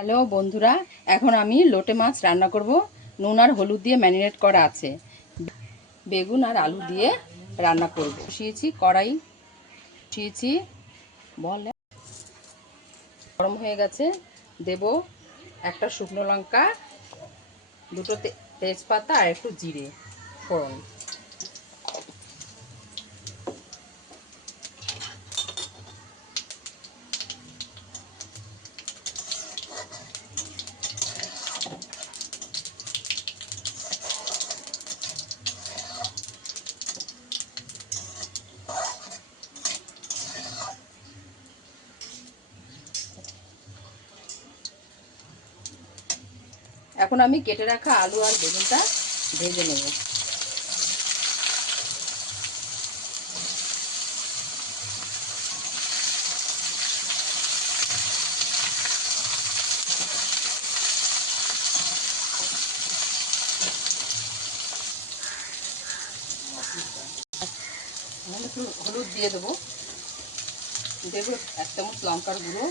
Hello বন্ধুরা, এখন আমি লোটে মাছ রান্না করব। নুন আর হলুদ দিয়ে ম্যারিনেট করা আছে। বেগুন আর আলু দিয়ে রান্না করব। বসিয়েছি কড়াই, বসিয়েছি বলে গরম হয়ে গেছে। দেব একটা শুকনো লঙ্কা, দুটো তেজপাতা আর একটু জিরে ফোড়ন। এখন আমি কেটে রাখা আলু আর বেগুনটা ভেজে নেব। একটু হলুদ দিয়ে দেবো, দেবো 1 চামচ লঙ্কার গুঁড়ো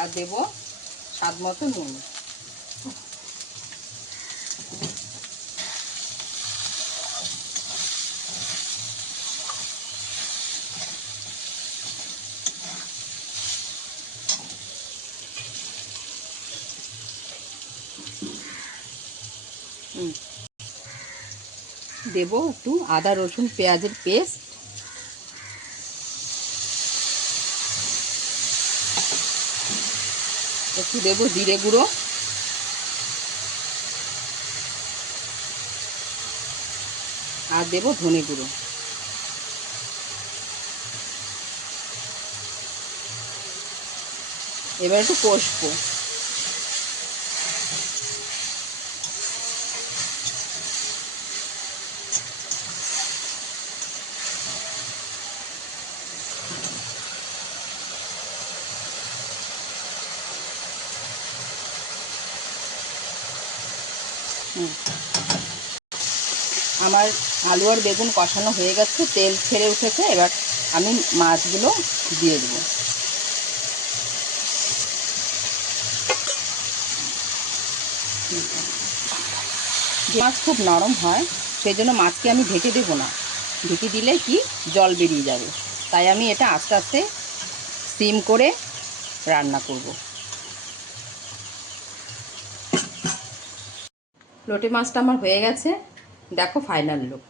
আর দেবো স্বাদ মতো নুন। দেব একটু আদা রসুন পেঁয়াজের পেস্ট, একটু দেব জিরে গুঁড়ো আর দেব ধনে গুঁড়ো। এবার একটু কষবো। আমার আলু আর বেগুন কষানো হয়ে গেছে, তেল ছেড়ে উঠেছে। এবার আমি মাছগুলো দিয়ে দেবো। যে মাছ খুব নরম হয় সেই জন্য মাছকে আমি ঢেকে দেবো না। ঢেকে দিলে কি জল বেরিয়ে যাবে, তাই আমি এটা আস্তে আস্তে সিম করে রান্না করব। লোটে মাছটা আমার হয়ে গেছে, দেখো ফাইনাল লুক।